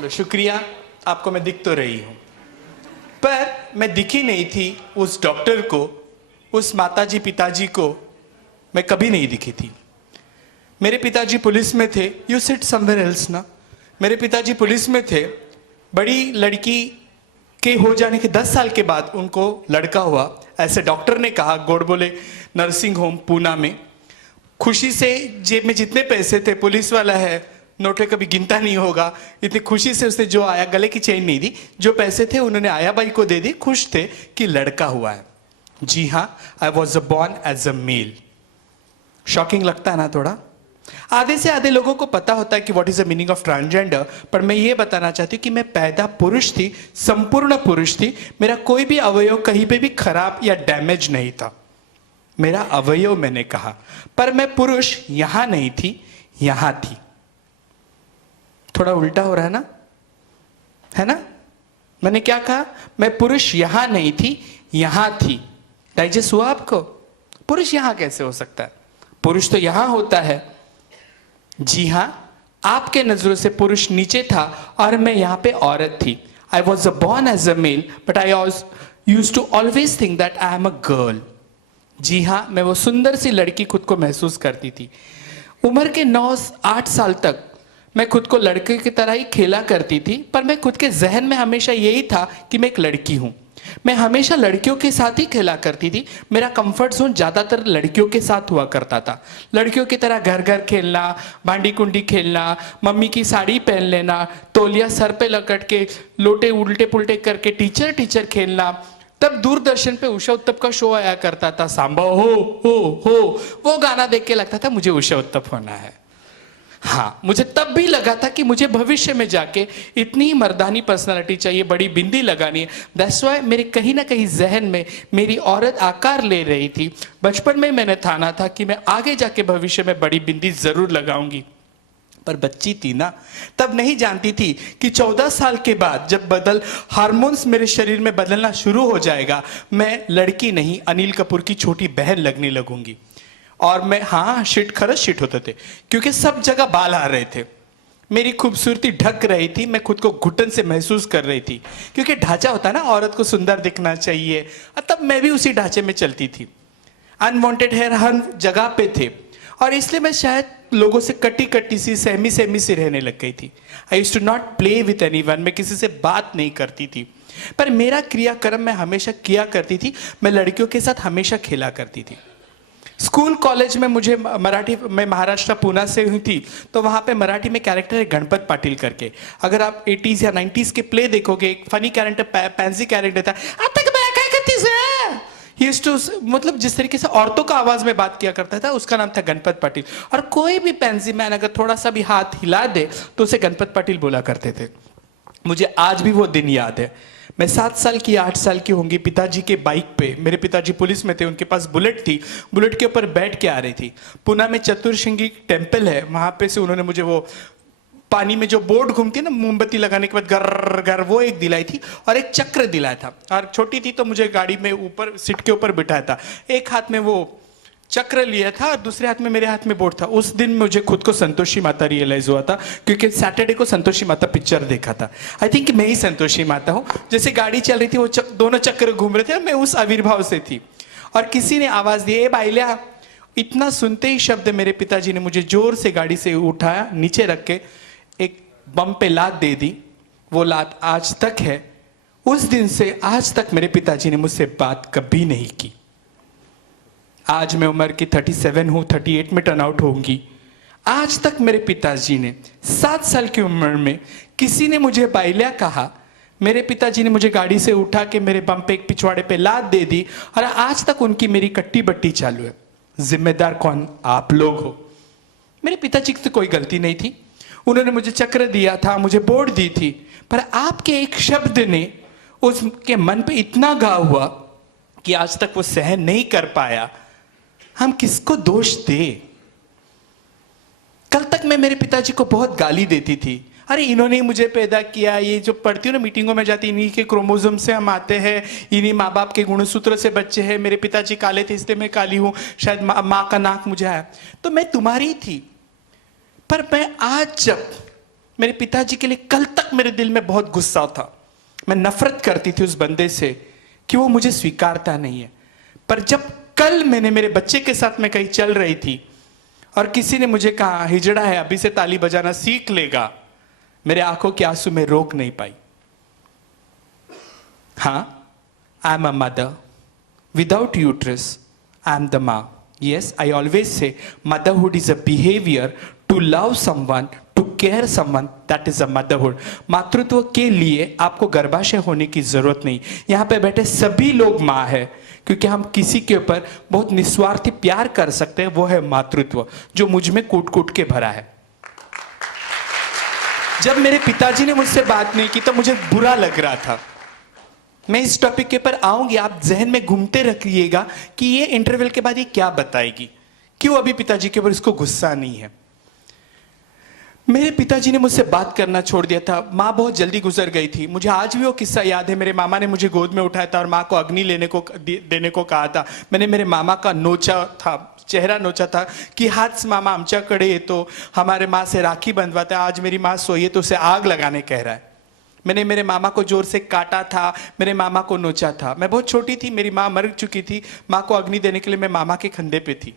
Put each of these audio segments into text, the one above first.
चलो शुक्रिया, आपको मैं दिख तो रही हूं, पर मैं दिखी नहीं थी उस डॉक्टर को, उस माताजी पिताजी को मैं कभी नहीं दिखी थी। मेरे पिताजी पुलिस में थे। यू सिट समवेयर एल्स ना। मेरे पिताजी पुलिस में थे। बड़ी लड़की के हो जाने के 10 साल के बाद उनको लड़का हुआ, ऐसे डॉक्टर ने कहा, गोडबोले नर्सिंग होम पूना में। खुशी से जेब में जितने पैसे थे, पुलिस वाला है, नोटें कभी गिनता नहीं होगा, इतनी खुशी से उसने जो आया, गले की चेन नहीं दी, जो पैसे थे उन्होंने आया भाई को दे दी, खुश थे कि लड़का हुआ है। जी हाँ, I was born as a male. Shocking लगता है ना थोड़ा? आधे से आधे लोगों को पता होता है कि what is the meaning of transgender, पर मैं ये बताना चाहती हूँ कि मैं पैदा पुरुष थी, संपूर्ण पुरुष थी। मेरा कोई भी अवयव कहीं पे भी खराब या डैमेज नहीं था। मेरा अवयव मैंने कहा, पर मैं पुरुष यहां नहीं थी, यहां थी। थोड़ा उल्टा हो रहा है ना? मैंने क्या कहा? मैं पुरुष यहां नहीं थी, यहां थी। डाइजेस्ट हुआ आपको? पुरुष यहां कैसे हो सकता है? पुरुष तो यहां होता है। जी हां, आपके नजरों से पुरुष नीचे था और मैं यहां पे औरत थी। I was born as a male, but I used to always think that I am a girl. जी हां, मैं वो सुंदर सी लड़की खुद को महसूस करती थी। उम्र के 9-8 साल तक मैं खुद को लड़के की तरह ही खेला करती थी, पर मैं खुद के जहन में हमेशा यही था कि मैं एक लड़की हूं। मैं हमेशा लड़कियों के साथ ही खेला करती थी। मेरा कंफर्ट जोन ज्यादातर लड़कियों के साथ हुआ करता था। लड़कियों की तरह घर घर खेलना, भांडी कुंडी खेलना, मम्मी की साड़ी पहन लेना, तौलिया सर पे लपेट के लोटे उल्टे पुल्टे करके टीचर खेलना। तब दूरदर्शन पे उषा उत्तप का शो आया करता था, सांबा हो, वो गाना देख के लगता था मुझे उषा उत्तप होना है। हाँ, मुझे तब भी लगा था कि मुझे भविष्य में जाके इतनी मर्दानी पर्सनालिटी चाहिए, बड़ी बिंदी लगानी है। दैट्स व्हाई मेरे कहीं ना कहीं जहन में मेरी औरत आकार ले रही थी। बचपन में मैंने ठाना था कि मैं आगे जाके भविष्य में बड़ी बिंदी जरूर लगाऊंगी, पर बच्ची थी ना, तब नहीं जानती थी कि 14 साल के बाद जब हार्मोन्स मेरे शरीर में बदलना शुरू हो जाएगा, मैं लड़की नहीं अनिल कपूर की छोटी बहन लगने लगूंगी। और मैं, हाँ, खरच शिट होते थे, क्योंकि सब जगह बाल आ रहे थे। मेरी खूबसूरती ढक रही थी, मैं खुद को घुटन से महसूस कर रही थी, क्योंकि ढांचा होता है ना, औरत को सुंदर दिखना चाहिए, और तब मैं भी उसी ढांचे में चलती थी। अनवांटेड हेयर हर जगह पे थे, और इसलिए मैं शायद लोगों से कटी सी, सहमी सी रहने लग गई थी। I used to not play with anyone. मैं किसी से बात नहीं करती थी, पर मेरा क्रियाक्रम मैं हमेशा किया करती थी। मैं लड़कियों के साथ हमेशा खेला करती थी। स्कूल कॉलेज में मुझे मराठी, मैं महाराष्ट्र पूना से हुई थी, तो वहाँ पे मराठी में कैरेक्टर है गणपत पाटिल करके। अगर आप 80s या 90s के प्ले देखोगे, एक फनी कैरेक्टर, पैंसी कैरेक्टर था, मतलब जिस तरीके से औरतों का आवाज में बात किया करता था, उसका नाम था गणपत पाटिल। और कोई भी पैंसी मैन अगर थोड़ा सा भी हाथ हिला दे तो उसे गणपत पाटिल बोला करते थे। मुझे आज भी वो दिन याद है। मैं 7 साल की 8 साल की होंगी, पिताजी के बाइक पे, मेरे पिताजी पुलिस में थे, उनके पास बुलेट थी, बुलेट के ऊपर बैठ के आ रही थी। पुणे में चतुर्श्रृंगी टेम्पल है, वहां पे से उन्होंने मुझे वो पानी में जो बोर्ड घूमती है ना, मोमबत्ती लगाने के बाद गर गर, वो एक दिलाई थी, और एक चक्र दिलाया था। और छोटी थी तो मुझे गाड़ी में ऊपर सीट के ऊपर बिठाया था। एक हाथ में वो चक्र लिया था और दूसरे हाथ में मेरे हाथ में बोर्ड था। उस दिन मुझे खुद को संतोषी माता रियलाइज हुआ था, क्योंकि सैटरडे को संतोषी माता पिक्चर देखा था। आई थिंक मैं ही संतोषी माता हूँ। जैसे गाड़ी चल रही थी, वो दोनों चक्र घूम रहे थे, मैं उस आविर्भाव से थी। और किसी ने आवाज दी, ए बाइल्या। इतना सुनते ही शब्द मेरे पिताजी ने मुझे जोर से गाड़ी से उठाया, नीचे रख के एक बम पे लात दे दी। वो लात आज तक है। उस दिन से आज तक मेरे पिताजी ने मुझसे बात कभी नहीं की। आज मैं उम्र की 37 हूं, 38 में टर्न आउट होंगी। आज तक मेरे पिताजी ने 7 साल की उम्र में किसी ने मुझे बाइल्या कहा, मेरे पिताजी ने मुझे गाड़ी से उठा के मेरे बम पे एक पिछवाड़े पे लात दे दी, और आज तक उनकी मेरी कट्टी बट्टी चालू है। जिम्मेदार कौन? आप लोग हो। मेरे पिताजी की तो कोई गलती नहीं थी। उन्होंने मुझे चक्र दिया था, मुझे बोर्ड दी थी, पर आपके एक शब्द ने उसके मन पे इतना घाव हुआ कि आज तक वो सहन नहीं कर पाया। हम किसको दोष दे? कल तक मैं मेरे पिताजी को बहुत गाली देती थी, अरे इन्होंने ही मुझे पैदा किया, ये जो पढ़ती हूँ ना मीटिंगों में जाती, इन्हीं के क्रोमोसोम से हम आते हैं, इन्हीं माँ बाप के गुणसूत्र से बच्चे हैं, मेरे पिताजी काले थे इसलिए मैं काली हूँ, शायद माँ का नाक मुझे आया, तो मैं तुम्हारी थी। पर मैं आज जब मेरे पिताजी के लिए कल तक मेरे दिल में बहुत गुस्सा था। मैं नफरत करती थी उस बंदे से कि वो मुझे स्वीकारता नहीं है। पर जब कल मैंने मेरे बच्चे के साथ मैं कहीं चल रही थी और किसी ने मुझे कहा हिजड़ा है, अभी से ताली बजाना सीख लेगा, मेरे आंखों के आंसू में रोक नहीं पाई। हाँ, आई am a mother without uterus, I am the माँ। Yes, I always say motherhood is a behavior to love someone, to care someone, that is a motherhood. मातृत्व के लिए आपको गर्भाशय होने की जरूरत नहीं। यहाँ पे बैठे सभी लोग माँ है, क्योंकि हम किसी के ऊपर बहुत निस्वार्थी प्यार कर सकते हैं, वो है मातृत्व जो मुझ में कूट कूट के भरा है। जब मेरे पिताजी ने मुझसे बात नहीं की तो मुझे बुरा लग रहा था। मैं इस टॉपिक के ऊपर आऊंगी, आप जहन में घूमते रखिएगा कि ये इंटरवल के बाद ये क्या बताएगी, क्यों अभी पिताजी के ऊपर इसको गुस्सा नहीं है। मेरे पिताजी ने मुझसे बात करना छोड़ दिया था। माँ बहुत जल्दी गुजर गई थी। मुझे आज भी वो किस्सा याद है। मेरे मामा ने मुझे गोद में उठाया था और माँ को अग्नि देने को कहा था। मैंने मेरे मामा का नोचा था, चेहरा नोचा था कि हाच मामा आमच्याकडे येतो, हमारे माँ से राखी बंधवाता है, आज मेरी माँ सोई है तो उसे आग लगाने कह रहा है। मैंने मेरे मामा को जोर से काटा था, मेरे मामा को नोचा था। मैं बहुत छोटी थी, मेरी माँ मर चुकी थी। माँ को अग्नि देने के लिए मैं मामा के कंधे पे थी।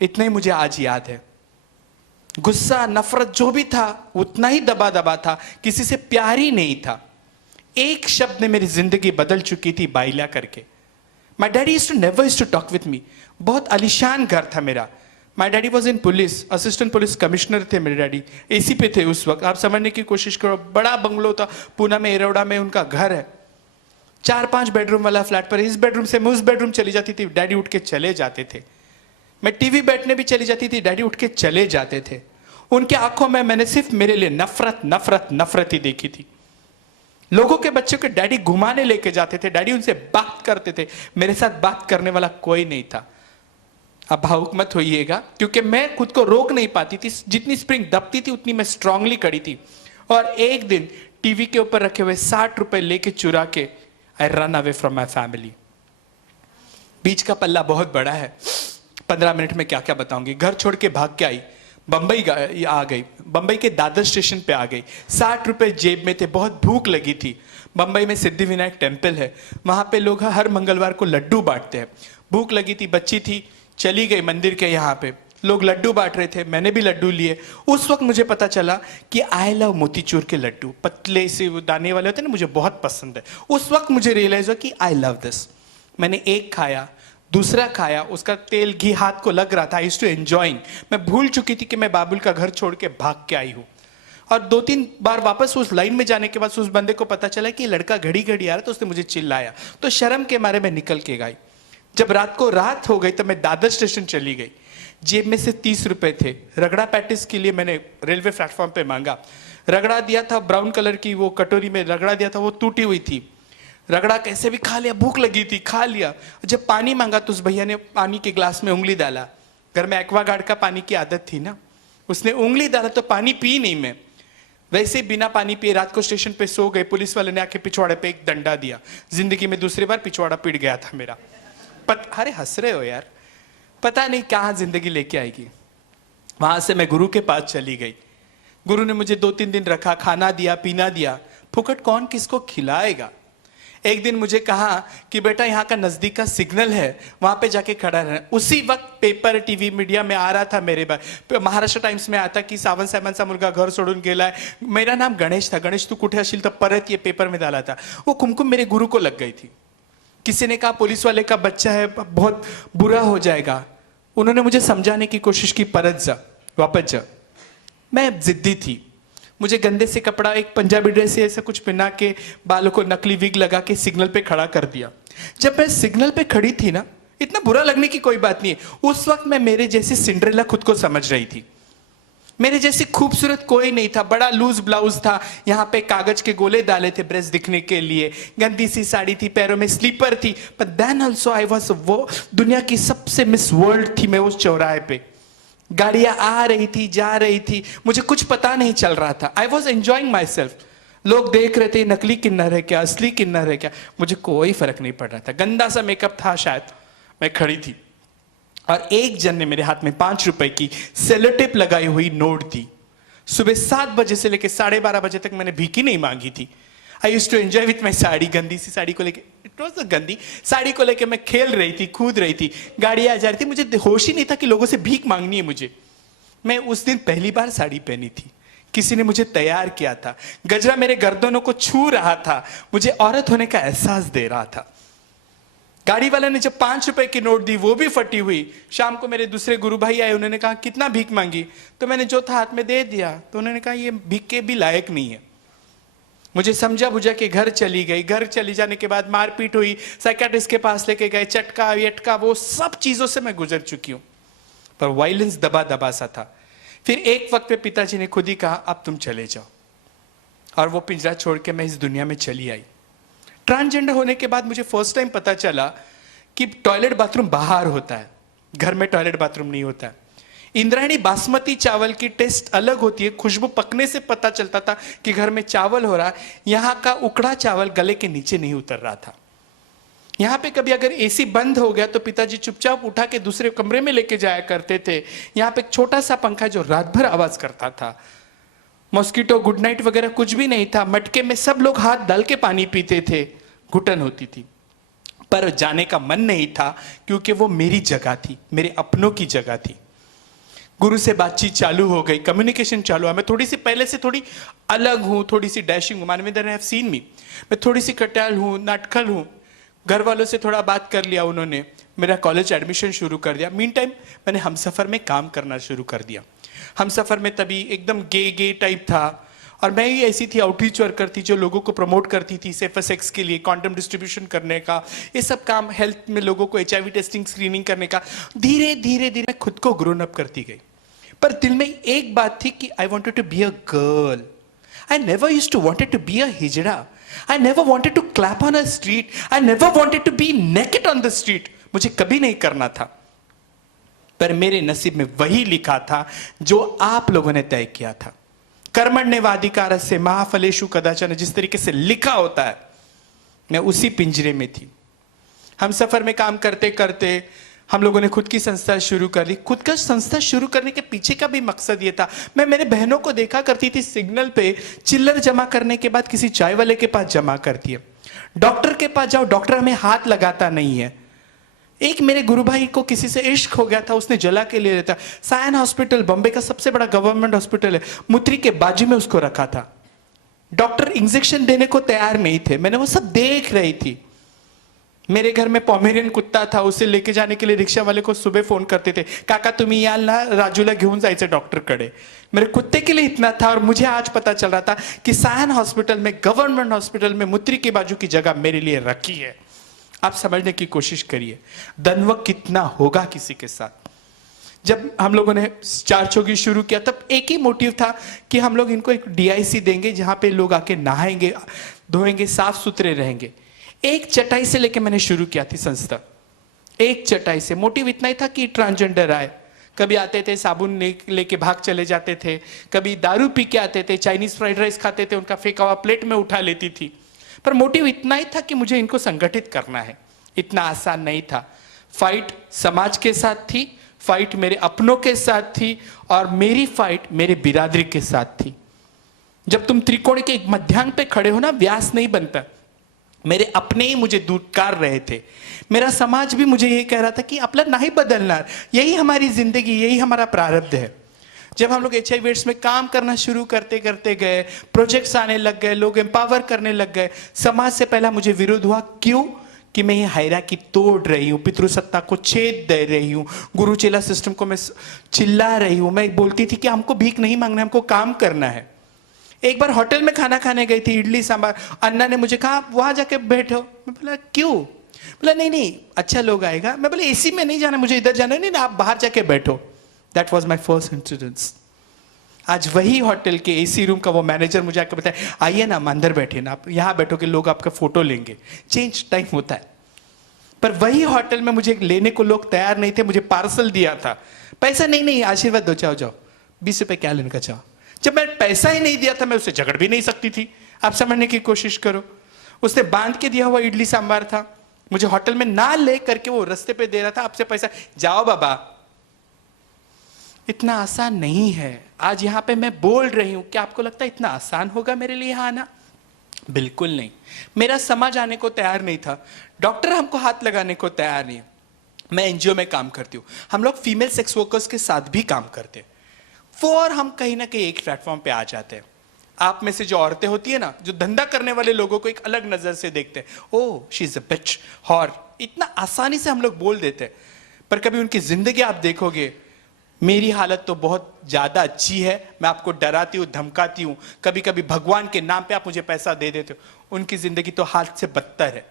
इतना ही मुझे आज याद है। गुस्सा, नफरत जो भी था उतना ही दबा दबा था, किसी से प्यार ही नहीं था। एक शब्द ने मेरी जिंदगी बदल चुकी थी, बाइला करके। My daddy used to never used to talk with me. बहुत आलीशान घर था मेरा। My daddy was in police, assistant police commissioner थे मेरे डैडी, एसी पे थे उस वक्त। आप समझने की कोशिश करो, बड़ा बंगलो था, पूना में, एरोडा में उनका घर है। 4-5 बेडरूम वाला फ्लैट पर इस बेडरूम से मैं उस बेडरूम चली जाती थी, डैडी उठ के चले जाते थे। मैं टीवी बैठने भी चली जाती थी, डैडी उठ के चले जाते थे। उनके आंखों में मैंने सिर्फ मेरे लिए नफरत नफरत नफरत ही देखी थी। लोगों के बच्चों के डैडी घुमाने लेके जाते थे, डैडी उनसे बात करते थे, मेरे साथ बात करने वाला कोई नहीं था। अब भावुक मत होइएगा, क्योंकि मैं खुद को रोक नहीं पाती थी। जितनी स्प्रिंग दबती थी उतनी मैं स्ट्रांगली कड़ी थी। और एक दिन टीवी के ऊपर रखे हुए 60 रुपए लेके चुरा के I run away from my family. बीच का पल्ला बहुत बड़ा है, 15 मिनट में क्या क्या बताऊंगी। घर छोड़ के भाग के आई, बंबई आ गई, बंबई के दादर स्टेशन पे आ गई। 60 रुपए जेब में थे, बहुत भूख लगी थी। बंबई में सिद्धि विनायक टेम्पल है, वहां पे लोग हर मंगलवार को लड्डू बांटते हैं। भूख लगी थी, बच्ची थी, चली गई मंदिर के यहाँ पे, लोग लड्डू बांट रहे थे, मैंने भी लड्डू लिए। उस वक्त मुझे पता चला कि आई लव मोतीचूर के लड्डू, पतले से दाने वाले होते हैं ना, मुझे बहुत पसंद है। उस वक्त मुझे रियलाइज हुआ कि आई लव दिस। मैंने एक खाया, दूसरा खाया, उसका तेल घी हाथ को लग रहा था। I used to enjoying. मैं भूल चुकी थी कि मैं बाबुल का घर छोड़ के भाग के आई हूँ। और 2-3 बार वापस उस लाइन में जाने के बाद उस बंदे को पता चला कि लड़का घड़ी घड़ी आ रहा, तो उसने मुझे चिल्लाया। तो शर्म के मारे मैं निकल के गई। जब रात को रात हो गई तो मैं दादर स्टेशन चली गई। जेब में से 30 रुपए थे। रगड़ा पैटिस के लिए मैंने रेलवे प्लेटफॉर्म पे मांगा, रगड़ा दिया था, ब्राउन कलर की वो कटोरी में रगड़ा दिया था, वो टूटी हुई थी। रगड़ा कैसे भी खा लिया, भूख लगी थी, खा लिया। जब पानी मांगा तो उस भैया ने पानी के ग्लास में उंगली डाला। घर में एक्वागार्ड का पानी की आदत थी ना, उसने उंगली डाला तो पानी पी नहीं मैं। वैसे ही बिना पानी पिए रात को स्टेशन पे सो गए। पुलिस वाले ने आके पिछवाड़े पे एक डंडा दिया। जिंदगी में दूसरी बार पिछवाड़ा पिट गया था मेरा। अरे हंस रहे हो यार, पता नहीं कहाँ जिंदगी लेके आएगी। वहां से मैं गुरु के पास चली गई। गुरु ने मुझे 2-3 दिन रखा, खाना दिया, पीना दिया। फुकट कौन किसको खिलाएगा। एक दिन मुझे कहा कि बेटा यहाँ का नजदीक का सिग्नल है, वहां पे जाके खड़ा रहना। उसी वक्त पेपर, टीवी, मीडिया में आ रहा था, मेरे महाराष्ट्र टाइम्स में आता कि सावंत साहेबांचा मुलगा घर सोडून गेलाय। मेरा नाम गणेश था। गणेश तू कुठे असेल तर परत ये पेपर में डाला था। वो कुमकुम मेरे गुरु को लग गई थी। किसी ने कहा पुलिस वाले का बच्चा है, बहुत बुरा हो जाएगा। उन्होंने मुझे समझाने की कोशिश की, परत जा, वापस जा। मैं जिद्दी थी। मुझे गंदे से कपड़ा, एक पंजाबी ड्रेस ऐसा कुछ पहना के, बालों को नकली विग लगा के सिग्नल पे खड़ा कर दिया। जब मैं सिग्नल पे खड़ी थी ना, इतना बुरा लगने की कोई बात नहीं है। उस वक्त मैं मेरे जैसी सिंड्रेला खुद को समझ रही थी। मेरे जैसी खूबसूरत कोई नहीं था। बड़ा लूज ब्लाउज था, यहाँ पे कागज के गोले डाले थे ब्रेस्ट दिखने के लिए। गंदी सी साड़ी थी, पैरों में स्लीपर थी। But then also I was वो दुनिया की सबसे मिस वर्ल्ड थी मैं उस चौराहे पे। गाड़ियां आ रही थी, जा रही थी, मुझे कुछ पता नहीं चल रहा था। I was enjoying my self. लोग देख रहे थे नकली किन्नर है क्या, असली किन्नर है क्या, मुझे कोई फर्क नहीं पड़ रहा था। गंदा सा मेकअप था शायद। मैं खड़ी थी और एक जन ने मेरे हाथ में 5 रुपए की सेलोटेप लगाई हुई नोट दी। सुबह 7 बजे से लेकर 12:30 बजे तक मैंने भीख ही नहीं मांगी थी। I use to enjoy with my sari, गंदी सी साड़ी को लेकर, इट वॉज अ गंदी साड़ी को लेकर मैं खेल रही थी, कूद रही थी, गाड़ी आ जा रही थी, मुझे होश ही नहीं था कि लोगों से भीख मांगनी है मुझे। मैं उस दिन पहली बार साड़ी पहनी थी, किसी ने मुझे तैयार किया था, गजरा मेरे गर्दनों को छू रहा था, मुझे औरत होने का एहसास दे रहा था। गाड़ी वाले ने जब 5 रुपए की नोट दी, वो भी फटी हुई। शाम को मेरे दूसरे गुरु भाई आए, उन्होंने कहा कितना भीख मांगी, तो मैंने जो था हाथ में दे दिया। तो उन्होंने कहा ये भीख के भी लायक नहीं है। मुझे समझा बुझा के घर चली गई। घर चली जाने के बाद मारपीट हुई, साइकियाट्रिस्ट के पास लेके गए, चटका यटका वो सब चीजों से मैं गुजर चुकी हूं, पर वायलेंस दबा दबा सा था। फिर एक वक्त पे पिताजी ने खुद ही कहा अब तुम चले जाओ, और वो पिंजरा छोड़ के मैं इस दुनिया में चली आई। ट्रांसजेंडर होने के बाद मुझे फर्स्ट टाइम पता चला कि टॉयलेट बाथरूम बाहर होता है, घर में टॉयलेट बाथरूम नहीं होता है। इंद्रायणी बासमती चावल की टेस्ट अलग होती है, खुशबू पकने से पता चलता था कि घर में चावल हो रहा है। यहाँ का उकड़ा चावल गले के नीचे नहीं उतर रहा था। यहाँ पे कभी अगर एसी बंद हो गया तो पिताजी चुपचाप उठा के दूसरे कमरे में लेके जाया करते थे। यहाँ पे एक छोटा सा पंखा जो रात भर आवाज करता था, मॉस्किटो गुड नाइट वगैरह कुछ भी नहीं था। मटके में सब लोग हाथ डाल के पानी पीते थे, घुटन होती थी, पर जाने का मन नहीं था क्योंकि वो मेरी जगह थी, मेरे अपनों की जगह थी। गुरु से बातचीत चालू हो गई, कम्युनिकेशन चालू हुआ। मैं थोड़ी सी पहले से थोड़ी अलग हूँ, थोड़ी सी डैशिंग हूँ, मानवेंद्र हैव सीन मी, मैं थोड़ी सी कटाल हूँ, नाटखल हूँ। घर वालों से थोड़ा बात कर लिया उन्होंने, मेरा कॉलेज एडमिशन शुरू कर दिया। मीन टाइम मैंने हमसफर में काम करना शुरू कर दिया। हमसफर में तभी एकदम गे टाइप था, और मैं ही ऐसी थी आउटरीच वर्कर थी जो लोगों को प्रमोट करती थी सेफर सेक्स के लिए, कॉन्डम डिस्ट्रीब्यूशन करने का, ये सब काम, हेल्थ में लोगों को HIV टेस्टिंग स्क्रीनिंग करने का। धीरे धीरे धीरे मैं खुद को ग्रोन अप करती गई, पर दिल में एक बात थी कि I wanted to be a girl. I never used to wanted to be a hijra. I never wanted to clap on a street. I never wanted to be naked on the street. मुझे कभी नहीं करना था, पर मेरे नसीब में वही लिखा था जो आप लोगों ने तय किया था। कर्मण्येवाधिकारस्य मा फलेषु कदाचन, जिस तरीके से लिखा होता है, मैं उसी पिंजरे में थी। हम सफर में काम करते करते हम लोगों ने खुद की संस्था शुरू कर ली। खुद का संस्था शुरू करने के पीछे का भी मकसद ये था, मैं मेरे बहनों को देखा करती थी सिग्नल पे चिल्लर जमा करने के बाद किसी चाय वाले के पास जमा करती है। डॉक्टर के पास जाओ, डॉक्टर हमें हाथ लगाता नहीं है। एक मेरे गुरु भाई को किसी से इश्क हो गया था, उसने जला के ले लेता। सायन हॉस्पिटल बॉम्बे का सबसे बड़ा गवर्नमेंट हॉस्पिटल है, मुत्री के बाजू में उसको रखा था। डॉक्टर इंजेक्शन देने को तैयार नहीं थे, मैंने वो सब देख रही थी। मेरे घर में पॉमेरियन कुत्ता था, उसे लेके जाने के लिए रिक्शा वाले को सुबह फोन करते थे, काका तुम्ही याल ना राजूला घेऊन जायचं डॉक्टरकडे। मेरे कुत्ते के लिए इतना था, और मुझे आज पता चल रहा था कि सायन हॉस्पिटल में, गवर्नमेंट हॉस्पिटल में मुत्री के बाजू की जगह मेरे लिए रखी है। आप समझने की कोशिश करिए दंव कितना होगा किसी के साथ। जब हम लोगों ने चार चौकी शुरू किया तब एक ही मोटिव था कि हम लोग इनको एक DIC देंगे जहां पे लोग आके नहाएंगे, धोएंगे, साफ सुथरे रहेंगे। एक चटाई से लेके मैंने शुरू किया थी संस्था, एक चटाई से। मोटिव इतना ही था कि ट्रांसजेंडर आए, कभी आते थे साबुन लेके भाग चले जाते थे, कभी दारू पी के आते थे, चाइनीज फ्राइड राइस खाते थे, उनका फेंका हुआ प्लेट में उठा लेती थी। पर मोटिव इतना ही था कि मुझे इनको संगठित करना है। इतना आसान नहीं था। फाइट समाज के साथ थी, फाइट मेरे अपनों के साथ थी, और मेरी फाइट मेरे बिरादरी के साथ थी। जब तुम त्रिकोण के एक मध्यांक पे खड़े हो ना, व्यास नहीं बनता। मेरे अपने ही मुझे दूरकार रहे थे, मेरा समाज भी मुझे यही कह रहा था कि आपला नहीं बदलना, यही हमारी जिंदगी, यही हमारा प्रारब्ध है। जब हम लोग HIV एड्स में काम करना शुरू करते करते गए, प्रोजेक्ट्स आने लग गए, लोग एम्पावर करने लग गए, समाज से पहला मुझे विरोध हुआ। क्यों? कि मैं ये हायरार्की तोड़ रही हूँ, पितृसत्ता को छेद दे रही हूँ, गुरु चेला सिस्टम को मैं चिल्ला रही हूँ। मैं बोलती थी कि हमको भीख नहीं मांगना, हमको काम करना है। एक बार होटल में खाना खाने गई थी, इडली सांभर, अन्ना ने मुझे कहा वहां जाके बैठो। मैं बोला क्यों? बोला नहीं नहीं अच्छा लोग आएगा। मैं बोला AC में नहीं जाना, मुझे इधर जाना नहीं, आप बाहर जाके बैठो। That was my first incidence. आज वही होटल के AC रूम का वो मैनेजर मुझे आकर बताया, आइए ना, अंदर बैठे ना, आप यहाँ बैठो कि लोग आपका फोटो लेंगे। चेंज टाइम होता है। पर वही होटल में मुझे लेने को लोग तैयार नहीं थे। मुझे पार्सल दिया था, पैसा नहीं नहीं आशीर्वाद दो, जाओ जाओ, 20 रुपए क्या लेने का चाहो। जब मैं पैसा ही नहीं दिया था, मैं उससे झगड़ भी नहीं सकती थी। आप समझने की कोशिश करो। उसने बांध के दिया हुआ इडली सांबार था, मुझे होटल में ना ले करके वो रास्ते पे दे रहा था, आपसे पैसा, जाओ बाबा। इतना आसान नहीं है। आज यहाँ पे मैं बोल रही हूँ, क्या आपको लगता है इतना आसान होगा मेरे लिए यहाँ आना? बिल्कुल नहीं। मेरा समाज आने को तैयार नहीं था, डॉक्टर हमको हाथ लगाने को तैयार नहीं है। मैं एनजीओ में काम करती हूँ, हम लोग फीमेल सेक्स वर्कर्स के साथ भी काम करते हैं। वो और हम कहीं ना कहीं एक प्लेटफॉर्म पे आ जाते हैं। आप में से जो औरतें होती है ना, जो धंधा करने वाले लोगों को एक अलग नजर से देखते हैं, ओह शी इज अ बिच, और इतना आसानी से हम लोग बोल देते हैं। पर कभी उनकी जिंदगी आप देखोगे, मेरी हालत तो बहुत ज्यादा अच्छी है, मैं आपको डराती हूँ, धमकाती हूँ, कभी कभी भगवान के नाम पे आप मुझे पैसा दे देते हो। उनकी जिंदगी तो हाथ से बदतर है।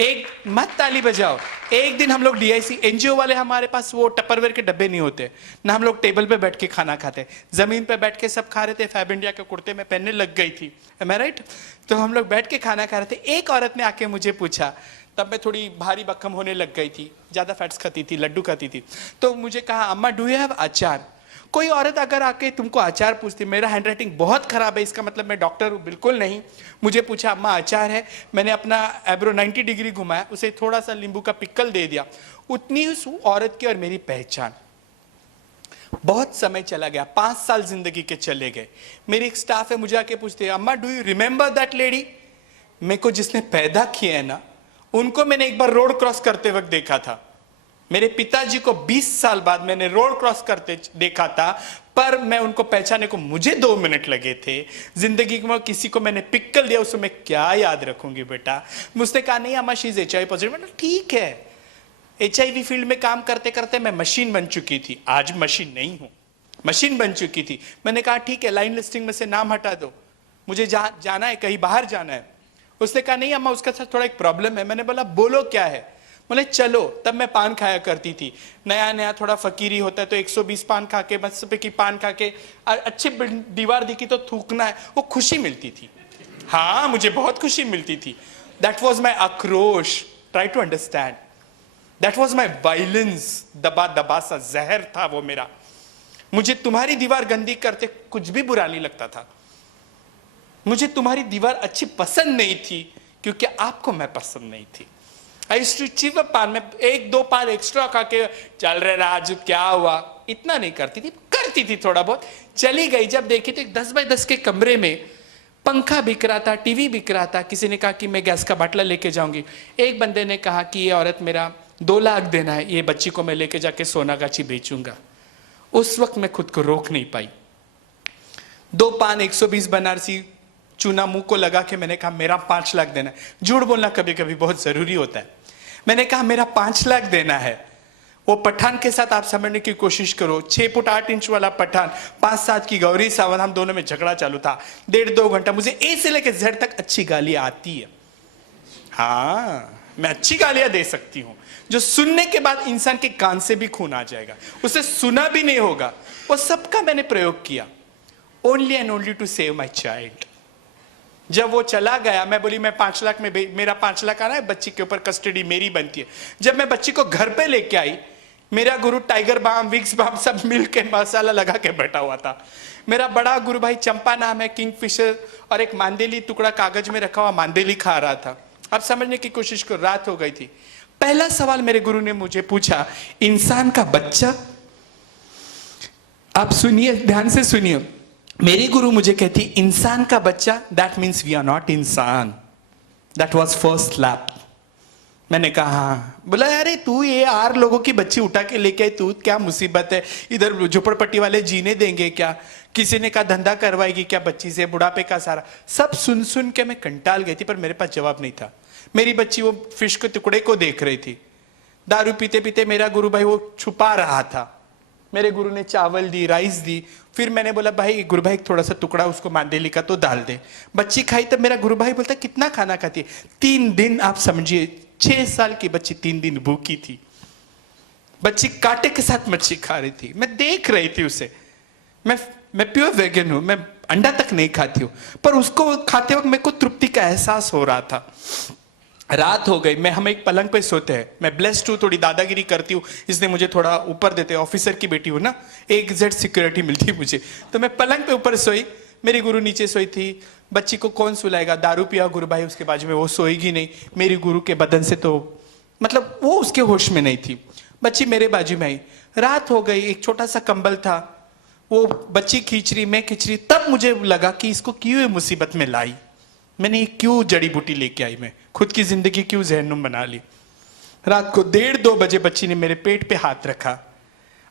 एक मत ताली बजाओ। एक दिन हम लोग डीआईसी एनजीओ वाले, हमारे पास वो टपरवेयर के डब्बे नहीं होते ना, हम लोग टेबल पे बैठ के खाना खाते, जमीन पे बैठ के सब खा रहे थे। फैब इंडिया के कुर्ते में पहनने लग गई थी, एम आई राइट? तो हम लोग बैठ के खाना खा रहे थे। एक औरत ने आके मुझे पूछा, तब मैं थोड़ी भारी भक्कम होने लग गई थी, ज्यादा फैट्स खाती थी, लड्डू खाती थी। तो मुझे कहा, अम्मा डू यू हैव अचार? कोई औरत अगर आके तुमको अचार पूछती, मेरा हैंडराइटिंग बहुत खराब है, इसका मतलब मैं डॉक्टर हूँ बिल्कुल नहीं। मुझे पूछा, अम्मा अचार है? मैंने अपना एब्रो 90 डिग्री घुमाया, उसे थोड़ा सा नींबू का पिक्कल दे दिया। उतनी उस औरत की और मेरी पहचान। बहुत समय चला गया, 5 साल जिंदगी के चले गए। मेरी एक स्टाफ है, मुझे आके पूछते हैं, अम्मा do you remember that lady? मेरे को जिसने पैदा किया है ना, उनको मैंने एक बार रोड क्रॉस करते वक्त देखा था। मेरे पिताजी को 20 साल बाद मैंने रोड क्रॉस करते देखा था, पर मैं उनको पहचाने को मुझे 2 मिनट लगे थे। जिंदगी में किसी को मैंने पिक्कल दिया, उसमें मैं क्या याद रखूंगी बेटा? मुझसे कहा, नहीं अम्मा शी इज HIV पॉजिटिव। ठीक है, HIV फील्ड में काम करते करते मैं मशीन बन चुकी थी। आज मशीन नहीं हूं, मशीन बन चुकी थी। मैंने कहा, ठीक है, लाइन लिस्टिंग में से नाम हटा दो, मुझे जाना है, कहीं बाहर जाना है। उसने कहा, नहीं अम्मा उसके साथ थोड़ा एक प्रॉब्लम है। मैंने बोला, बोलो क्या है? बोले, चलो। तब मैं पान खाया करती थी, नया नया थोड़ा फकीरी होता है, तो 120 पान खा के, 10 रुपए की पान खा के, अच्छी दीवार दिखी तो थूकना है, वो खुशी मिलती थी। हाँ, मुझे बहुत खुशी मिलती थी। दैट वॉज माई आक्रोश, try to understand. That was my violence, दबा दबा सा जहर था वो मेरा। मुझे तुम्हारी दीवार गंदी करते कुछ भी बुरा नहीं लगता था। मुझे तुम्हारी दीवार अच्छी पसंद नहीं थी, क्योंकि आपको मैं पसंद नहीं थी। आई यूज्ड टू चीव अ पान में 1-2 पान एक्स्ट्रा खा के, चल रहे राजू क्या हुआ, इतना नहीं करती थी थोड़ा बहुत। चली गई, जब देखी तो एक 10 बाय 10 के कमरे में पंखा बिक रहा था, टीवी बिक रहा था। किसी ने कहा कि मैं गैस का बाटला लेके जाऊंगी। एक बंदे ने कहा कि ये औरत मेरा 2 लाख देना है, ये बच्ची को मैं लेके जाके सोनागाछी बेचूंगा। उस वक्त मैं खुद को रोक नहीं पाई। 2 पान 120 बनारसी चूना मुंह को लगा के मैंने कहा, मेरा 5 लाख देना है। झूठ बोलना कभी कभी बहुत जरूरी होता है। मैंने कहा, मेरा 5 लाख देना है। वो पठान के साथ आप समझने की कोशिश करो, 6 फुट 8 इंच वाला पठान, 5-7 की गौरी सावंत, हम दोनों में झगड़ा चालू था 1.5-2 घंटा। मुझे ए से लेकर जेड तक अच्छी गालियां आती है। हाँ, मैं अच्छी गालियां दे सकती हूं, जो सुनने के बाद इंसान के कान से भी खून आ जाएगा, उसे सुना भी नहीं होगा। वो सबका मैंने प्रयोग किया, only and only to save my child. जब वो चला गया, मैं बोली, मैं 5 लाख में मेरा 5 लाख आ रहा है, बच्ची के ऊपर कस्टडी मेरी बनती है। जब मैं बच्ची को घर पे लेके आई, मेरा गुरु टाइगर बाम, विक्स बाम सब मिल के मसाला लगा के बैठा हुआ था। मेरा बड़ा गुरु भाई, चंपा नाम है, किंगफिशर और एक मांदेली टुकड़ा कागज में रखा हुआ मांदेली खा रहा था। अब समझने की कोशिश करो, रात हो गई थी। पहला सवाल मेरे गुरु ने मुझे पूछा, इंसान का बच्चा? आप सुनिए, ध्यान से सुनिए। मेरी गुरु मुझे कहती, इंसान का बच्चा, that means we are not इंसान। That was first slap. मैंने कहा हाँ। बोला, अरे तू ये 8 लोगों की बच्ची उठा के लेके आई, तू क्या मुसीबत है, इधर झोपड़पट्टी वाले जीने देंगे क्या? किसी ने कहा धंधा करवाएगी क्या बच्ची से, बुढ़ापे का सारा। सब सुन सुन के मैं कंटाल गई थी, पर मेरे पास जवाब नहीं था। मेरी बच्ची वो फिश के टुकड़े को देख रही थी। दारू पीते पीते मेरा गुरु भाई वो छुपा रहा था। मेरे गुरु ने चावल दी, राइस दी। फिर मैंने बोला, भाई गुरु भाई थोड़ा सा टुकड़ा उसको मांदेली का तो डाल दे। बच्ची खाई, तब मेरा गुरु भाई बोलता, कितना खाना खाती है? 3 दिन। आप समझिए, 6 साल की बच्ची 3 दिन भूखी थी। बच्ची कांटे के साथ मच्छी खा रही थी, मैं देख रही थी उसे। मैं प्योर वेगन हूं, मैं अंडा तक नहीं खाती हूँ, पर उसको खाते वक्त मेरे को तृप्ति का एहसास हो रहा था। रात हो गई, हम एक पलंग पे सोते हैं। मैं ब्लेस्ड हूँ, थोड़ी दादागिरी करती हूँ, इसलिए मुझे थोड़ा ऊपर देते हैं। ऑफिसर की बेटी हूँ ना, AZ सिक्योरिटी मिलती है मुझे। तो मैं पलंग पे ऊपर सोई, मेरी गुरु नीचे सोई थी। बच्ची को कौन सुलाएगा? दारू पिया गुरु भाई उसके बाजू में, वो सोएगी नहीं। मेरी गुरु के बदन से तो मतलब वो उसके होश में नहीं थी। बच्ची मेरे बाजू में आई, रात हो गई, एक छोटा सा कंबल था, वो बच्ची खींच रही, मैं खींच रही, तब मुझे लगा कि इसको क्यों ये मुसीबत में लाई मैंने, ये क्यों जड़ी बूटी लेके आई, मैं खुद की जिंदगी क्यों जहन्नुम बना ली। रात को 1:30-2 बजे बच्ची ने मेरे पेट पे हाथ रखा।